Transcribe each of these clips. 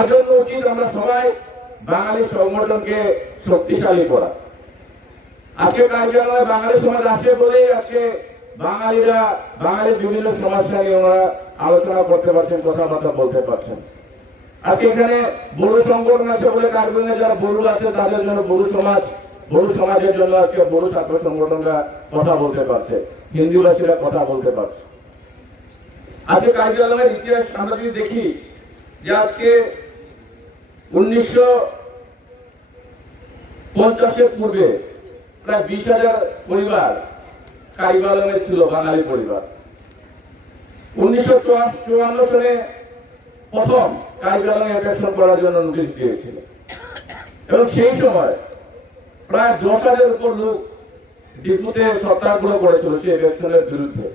তার জন্য উচিত আমরা সবাই বাঙালি সংগঠনকে শক্তিশালী করা। আজকে কার্যালয়ে বাঙালি সমাজ আসে বলেই আজকে বাঙালির বিভিন্ন সমস্যা নিয়ে ওনারা আলোচনা করতে পারছেন, কথাবার্তা বলতে পারছেন। আজকে এখানে বড় সংগঠন আছে বলে কার্যালয়ে যারা বড় আছে তাদের জন্য বড় সমাজের জন্য আজকে বড় ছাত্র সংগঠনরা কথা বলতে পারছে, হিন্দুবাসীরা কথা বলতে পারছে। আজকে কার্যালয়ের ইতিহাস আমরা যদি দেখি যে আজকে 1950-এর পূর্বে প্রায় 20,000 পরিবার কারিবালয়ে ছিল, বাঙালি পরিবার। 1954 সালে প্রথম কারিবালয়ে অ্যাকশন করার জন্য নোটিশ দিয়েছিল এবং সেই সময় প্রায় 10,000 উপর লোক ডিপুতে সত্যাগ্রহ করেছিল সেই অ্যাকশনের বিরুদ্ধে।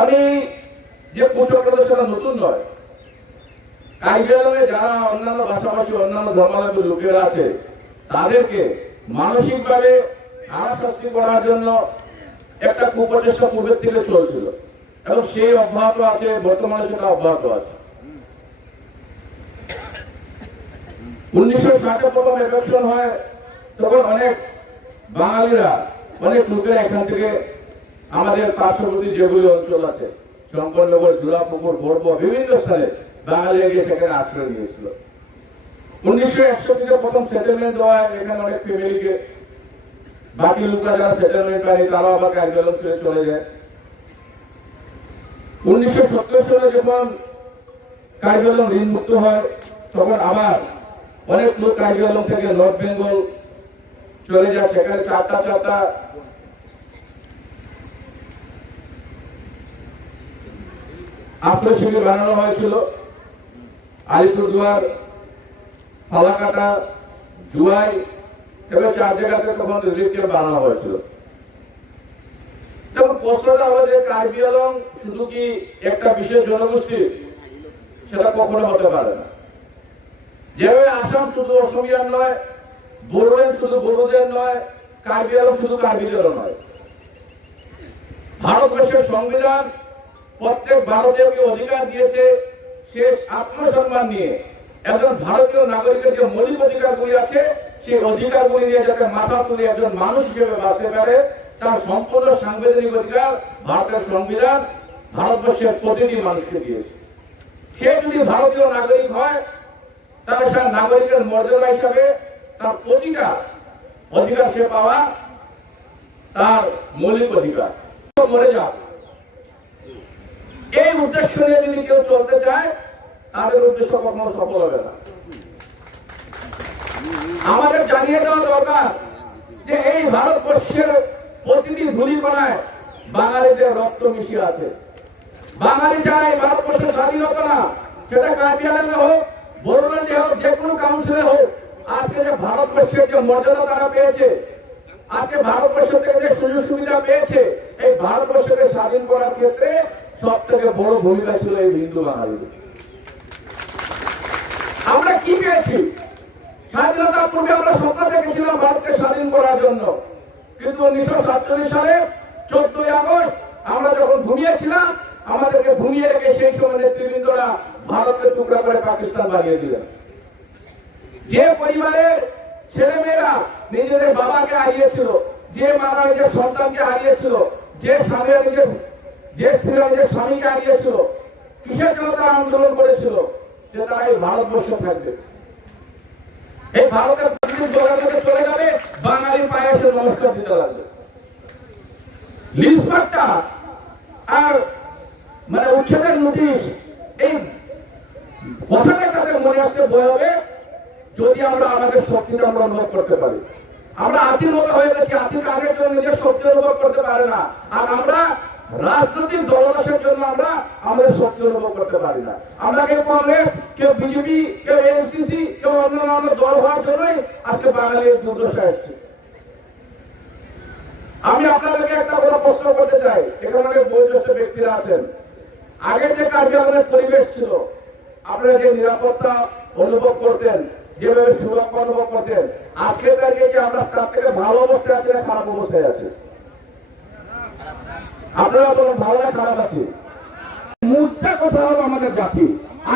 আমি যে কুচক্রতা সেটা নতুন নয়। কারিবালয়ে যারা অন্যান্য ভাষাভাষী অন্যান্য ধর্মাবলম্বী লোকেরা আছে তাদেরকে মানসিকভাবে হারাশাস্তি করার জন্য একটা কুপ্রচেষ্টা পূর্বের থেকে চলছিল এবং সেই অব্যাহত আছে, বর্তমানে সেটা অব্যাহত আছে। 1960-এ প্রথম ইলেকশন হয়, তখন অনেক বাঙালিরা অনেক লোকেরা এখান থেকে আমাদের পার্শ্ববর্তী যেগুলি অঞ্চল আছে শঙ্করনগর, জোড়াপুকুর, বড়বো বিভিন্ন স্থানে বাঙালিরা গিয়ে সেখানে আশ্রয় নিয়েছিল। 1961-তে প্রথম সেটেলমেন্ট দেওয়া হয় এখানে অনেক ফ্যামিলিকে, বাকি লোকরা যারা সেটেলমেন্ট পায় তারাও আবার কার্যালয় ছেড়ে চলে যায়। 1970 সালে যখন কার্যালয় ঋণ মুক্ত হয় তখন আবার অনেক লোক কার্যালয় থেকে নর্থ বেঙ্গল চলে যায়, সেখানে চারটা আশ্রয় শিবির বানানো হয়েছিল। আলিপুরদুয়ার, ফালাকাটা, জুয়াই এবং 4 জায়গাতে তখন রিলিফ ক্যাম্প বানানো হয়েছিল। তখন প্রশ্নটা হলো যে কার্বি আংলং শুধু কি একটা বিশেষ জনগোষ্ঠী? সেটা কখনো হতে পারে না। যেভাবে আসাম শুধু অসমিয়ার নয়, বড়োল্যান্ড শুধু বড়োদের নয়, কার্বি আংলং শুধু কার্বিদেরও নয়। ভারতবর্ষের সংবিধান প্রত্যেক ভারতীয়কে অধিকার দিয়েছে সে আত্মসম্মান নিয়ে একজন ভারতীয় নাগরিকের যে মৌলিক অধিকারগুলি আছে সেই অধিকারগুলি নিয়ে যাতে মাথা তুলে একজন মানুষ হিসেবে বাঁচতে পারে তার সম্পূর্ণ সাংবিধানিক অধিকার ভারতের সংবিধান ভারতবর্ষের প্রতিটি মানুষকে দিয়েছে। সে যদি ভারতীয় নাগরিক হয় তাহলে সে নাগরিকের মর্যাদা হিসাবে তার প্রতিটা অধিকার সে পাওয়া তার মৌলিক অধিকার। মরে যাক, এই উদ্দেশ্য নিয়ে যদি কেউ চলতে চায় তাদের উদ্দেশ্য কখনো সফল হবে না। আমাদের জানিয়ে দেওয়া দরকার যে এই ভারতবর্ষের প্রতিটি ধূলিকণায় বাঙালিদের রক্ত মিশিয়ে আছে। বাঙালি ছাড়া এই ভারতবর্ষের স্বাধীনতা না, সেটা কার্বি আংলঙে হোক, বড়োল্যান্ডে হোক, যে কোনো কাউন্সিলে হোক, আজকে যে ভারতবর্ষের যে মর্যাদা তারা পেয়েছে, আজকে ভারতবর্ষ থেকে যে সুযোগ সুবিধা পেয়েছে, এই ভারতবর্ষকে স্বাধীন করার ক্ষেত্রে সব থেকে বড় ভূমিকা ছিল এই হিন্দু বাঙালিদের। আমরা কি পেয়েছি? স্বাধীনতা পূর্বে আমরা স্বপ্ন দেখেছিলাম ভারতকে স্বাধীন করার জন্য, কিন্তু 1947 সালে 14ই আগস্ট আমরা যখন ঘুমিয়েছিলাম আমাদেরকে ঘুমিয়ে রেখে সেই সময় নেতৃবৃন্দরা ভারতকে টুকরা করে পাকিস্তান বানিয়ে দিলেন। যে পরিবারের ছেলেমেয়েরা নিজেদের বাবাকে হারিয়েছিল, যে মারা নিজের সন্তানকে হারিয়েছিল, যে স্বামীরা যে স্ত্রীরা নিজের স্বামীকে হারিয়েছিল, কিসের জন্য তারা আন্দোলন করেছিল? যে তারা এই ভারতবর্ষে থাকবে, এই ভারতের যোগাযোগে চলে যাবে, বাঙালির পায়ে এসে নমস্কার দিতে লাগবে। লিস্টমার্কটা আর মানে উচ্ছেদের নোটিশ, এই কথাটা তাদের মনে আসতে বয়ে হবে যদি আমরা আমাদের শক্তিটা আমরা অনুভব করতে পারি। আমরা আতির মতো হয়ে গেছি, আতির কাজের জন্য নিজের শক্তি অনুভব করতে পারে না, আর আমরা রাজনৈতিক দলদাসের জন্য আমরা আমাদের শক্তি অনুভব করতে পারি না। আমরা কেউ কংগ্রেস, কেউ বিজেপি, কেউ এনসিসি, কেউ অন্যান্য দল হওয়ার জন্যই আজকে বাঙালির দুর্দশা এসছে। আমি আপনাদেরকে একটা কথা প্রশ্ন করতে চাই, এখানে অনেক বয়োজ্যেষ্ঠ ব্যক্তিরা আছেন। আগের যে কার্যালয়ের পরিবেশ ছিল, আপনারা যে নিরাপত্তা অনুভব করতেন, যেভাবে সুরক্ষা অনুভব করতেন, আজকে তারিখে কি আমরা তার থেকে ভালো অবস্থায় আছে না খারাপ অবস্থায় আছে? আপনারা বলুন, ভালো না খারাপ আছে? মুদ্রা কথা হলো আমাদের জাতি।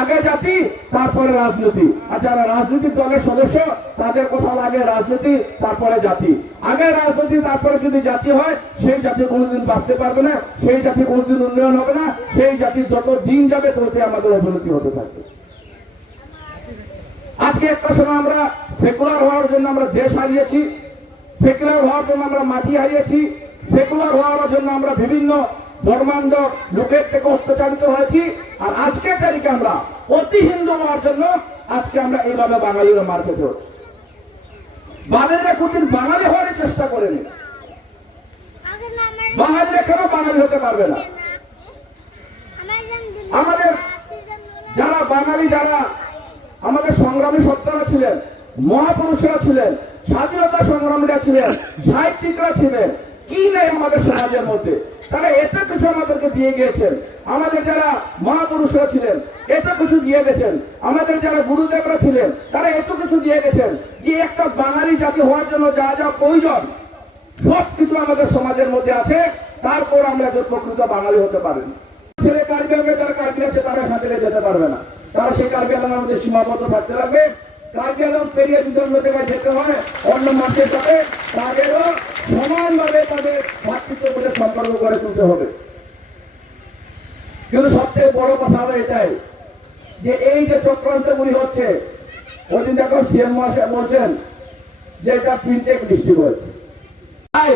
আগে জাতি তারপরে রাজনীতি। আর যারা রাজনৈতিক দলের সদস্য তাদের কথা লাগে রাজনীতি তারপরে জাতি। আগে রাজনীতি তারপরে যদি জাতি হয়, সেই জাতি কোনোদিন বাঁচতে পারবে না, সেই জাতি কোনোদিন উন্নয়ন হবে না, সেই জাতির যত দিন যাবে তত আমাদের অবনতি হতে থাকবে। আজকে একটা সময় আমরা সেকুলার হওয়ার জন্য আমরা দেশ হারিয়েছি, সেকুলার হওয়ার জন্য আমরা মাটি হারিয়েছি, সেকুলার হওয়ার জন্য আমরা বিভিন্ন ধর্মান্ধ লোকের থেকে অত্যাচারিত হয়েছি। আর আজকের তারিখে আমরা অতি হিন্দু হওয়ার জন্য আজকে আমরা এইভাবে বাঙালিরা মার খেতে হচ্ছে। বাঙালিরা কোনদিন বাঙালি হওয়ার চেষ্টা করেনি, বাঙালিরা কেন বাঙালি হতে পারবে না? আমাদের যারা বাঙালি, যারা আমাদের সংগ্রামী সত্তারা ছিলেন, মহাপুরুষরা ছিলেন, স্বাধীনতা সংগ্রামীরা ছিলেন, সাহিত্যিকরা ছিলেন, কি নেই আমাদের সমাজের মধ্যে? তারা এত কিছু আমাদেরকে দিয়ে গিয়েছেন। আমাদের যারা মহাপুরুষরা ছিলেন এত কিছু দিয়ে গেছেন, আমাদের যারা গুরুদেবরা ছিলেন তারা এত কিছু দিয়ে গেছেন, যে একটা বাঙালি জাতি হওয়ার জন্য যা যা প্রয়োজন সব কিছু আমাদের সমাজের মধ্যে আছে। তারপর আমরা যে প্রকৃত বাঙালি হতে পারেন। ছেলে কার্বি আংলঙে যারা কার্বি আছে তারা এখান থেকে যেতে পারবে না, তারা সেই কার্বি আংলঙের মধ্যে সীমাবদ্ধ থাকতে লাগবে। কার্বি আংলং পেরিয়ে যদি অন্য জায়গায় যেতে হয় অন্য মানুষের সাথে, তাদেরও সমানভাবে তাদের ভাতৃত্ববোধে সম্পর্ক করে তুলতে হবে। কিন্তু সবথেকে বড় কথা হলো এটাই যে এই যে চক্রান্তগুলি হচ্ছে, ওই দিন দেখো সিএম মহাশয় বলছেন যে এটা প্রিন্টেক ডিস্ট্রিক্ট হয়েছে। তাই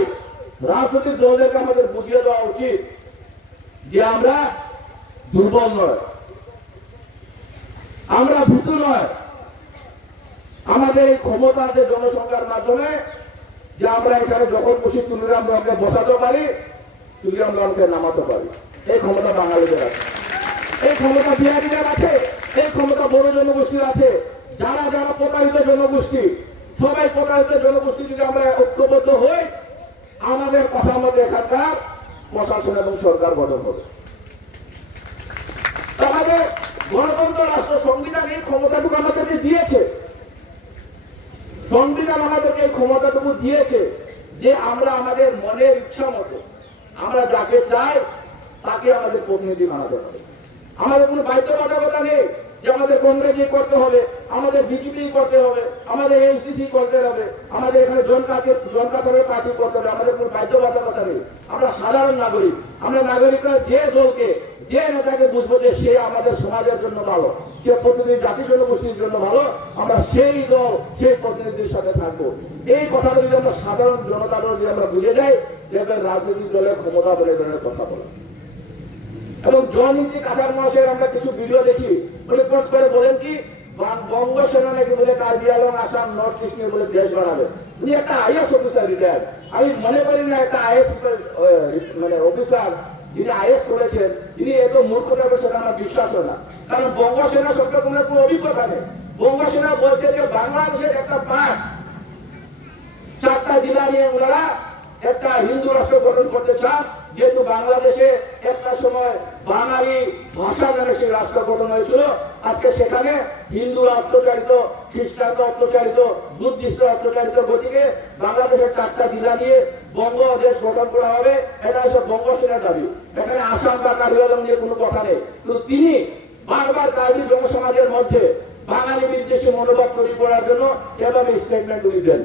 রাজনৈতিক দলদেরকে আমাদের বুঝিয়ে দেওয়া উচিত যে আমরা দুর্বল নয়, আমরা ভীতু নয়। আমাদের এই ক্ষমতা আছে জনসংখ্যার মাধ্যমে যে আমরা এখানে যখন খুশি তুলিরাম রঙকে বসাতে পারি, তুলিরাম রঙকে নামাতে পারি। এই ক্ষমতা বাঙালিদের আছে, এই ক্ষমতা বিহারীদের আছে, এই ক্ষমতা বড় জনগোষ্ঠীর আছে। যারা যারা প্রতারিত জনগোষ্ঠী, সবাই প্রতারিত জনগোষ্ঠী যদি আমরা ঐক্যবদ্ধ হই, আমাদের কথা মতো এখানকার প্রশাসন এবং সরকার গঠন হবে। আমাদের গণতন্ত্র রাষ্ট্র সংবিধান এই ক্ষমতাটুকু আমাদেরকে দিয়েছে, সংবিধান আমাদেরকে এই ক্ষমতাটুকু দিয়েছে যে আমরা আমাদের মনের ইচ্ছা মতো আমরা যাকে চাই তাকে আমাদের প্রতিনিধি বানাতে হবে। আমাদের কোনো বাধ্যবাধকতা নেই যে আমাদের কংগ্রেসই করতে হবে, আমাদের বিজেপি করতে হবে, আমাদের এনসিসি করতে হবে, আমাদের এখানে জনতা পার্টি করতে হবে। আমাদের কোনো বাধ্যবাধকতা নেই। আমরা সাধারণ নাগরিক, আমরা নাগরিকরা যে দলকে, যে নেতাকে বুঝবো যে সে আমাদের সমাজের জন্য ভালো, সে প্রতিনিধি জাতি জনগোষ্ঠীর জন্য ভালো, আমরা সেই দল সেই প্রতিনিধির সাথে থাকবো। এই কথাটা যদি আমরা সাধারণ জনতার যদি আমরা বুঝে যাই, দেখবেন রাজনৈতিক দলের ক্ষমতা বলে ধরনের কথা বলা। এবং জননীতি কাঠার মাসের আমরা কিছু ভিডিও দেখি, রিপোর্ট করে বলেন কি বঙ্গ সেনা নাকি বলে কার্বি আংলং, আসাম, নর্থ ইস্ট নিয়ে বলে দেশ বাড়াবে। উনি একটা আইএস অফিসার রিটায়ার্ড। আমি মনে করি না একটা আইএস মানে অফিসার যিনি আইএস করেছেন তিনি এত মূর্খতা হবে সেটা আমার বিশ্বাস হয় না। কারণ বঙ্গ সেনা সরকার কোনো অভিজ্ঞতা নেই। বঙ্গ সেনা বলছে যে বাংলাদেশের একটা পার্ট 4টা জেলা নিয়ে ওনারা একটা হিন্দু রাষ্ট্র গঠন করতে চান। যেহেতু বাংলাদেশে একটা সময় বাঙালি ভাষা নামে সেই রাষ্ট্র গঠন হয়েছিল, আজকে সেখানে হিন্দুরা অত্যাচারিত, খ্রিস্টানরা অত্যাচারিত, বুদ্ধিস্টরা অত্যাচারিত, গতিকে বাংলাদেশের 4টা জেলা নিয়ে বঙ্গদেশ গঠন করা হবে। এটা হচ্ছে বঙ্গ সেনার দাবি। এখানে আসাম বা কার্বি আংলং নিয়ে কোনো কথা নেই। কিন্তু তিনি বারবার কার্বি জনসমাজের মধ্যে বাঙালি বিদ্বেষী মনোভাব তৈরি করার জন্য এভাবে স্টেটমেন্টগুলি দেন।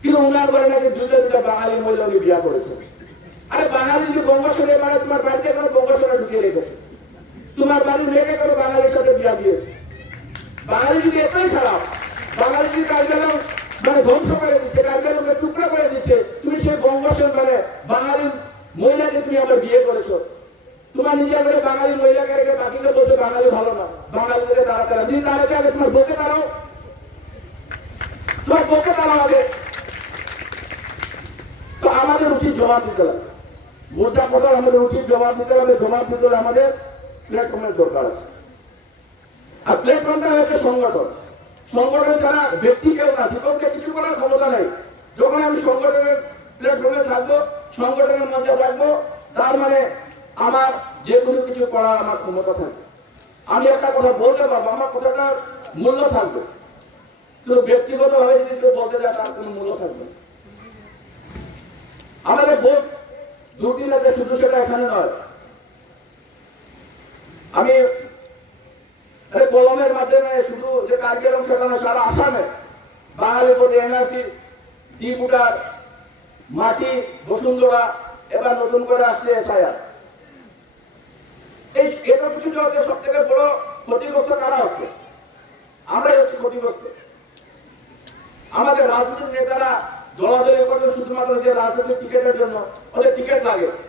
কিন্তু উনার করে নাকি দুটা বাঙালি মহিলা উনি বিয়া করেছেন। আরে বাঙালি যদি বঙ্গসরে মানে তোমার বাড়িতে কোনো বঙ্গসরে ঢুকিয়ে রেখেছে, তোমার বাড়ির মেয়েকে কোনো বাঙালির সাথে বিয়া দিয়েছে। বাঙালি যদি এতই খারাপ, বাঙালি যদি কার্বি আংলং মানে ধ্বংস করে দিচ্ছে, কার্বি আংলংকে টুকরা করে দিচ্ছে, তুমি সেই বঙ্গসর মানে বাঙালি মহিলাকে তুমি আবার বিয়ে করেছো। তোমার নিজের করে বাঙালি মহিলাকে রেখে বাকিকে বলছো বাঙালি ভালো না, বাঙালিদের তারা নিজে তারাকে আগে তোমার বলতে পারো, তোমার বলতে পারো আগে। তো আমাদের উচিত জবাব দিতে হবে, মোটা কথা আমাদের উচিত জবাব দিতে হবে। জবাব দিতে হলে আমাদের প্ল্যাটফর্মের দরকার আছে। আর প্ল্যাটফর্মটা হচ্ছে সংগঠন। সংগঠন ছাড়া ব্যক্তি কেউ না, দীপককে কিছু করার ক্ষমতা নেই। যখন আমি সংগঠনের প্ল্যাটফর্মে থাকবো, সংগঠনের মঞ্চে থাকবো, তার মানে আমার যে কোনো কিছু করার আমার ক্ষমতা থাকবে। আমি একটা কথা বলতে পারবো, আমার কথাটার মূল্য থাকবে। কিন্তু ব্যক্তিগতভাবে যদি কেউ বলতে যায় তার কোনো মূল্য থাকবে। আমাদের ভোট দুটি লাগে, শুধু সেটা এখানে নয়। আমি এই কলমের মাধ্যমে শুধু যে কার্যক্রম সেটা না, সারা আসামে বাঙালির প্রতি এনআরসি, দ্বীপুটার মাটি, বসুন্ধরা, এবার নতুন করে আসছে এসআইআর। এটা কিছু হচ্ছে সব থেকে বড় ক্ষতিগ্রস্ত কারা হচ্ছে? আমরাই হচ্ছে ক্ষতিগ্রস্ত। আমাদের রাজনৈতিক নেতারা দলাদলি করছে শুধুমাত্র যে রাজনৈতিক টিকিটের জন্য, ওদের টিকিট লাগে।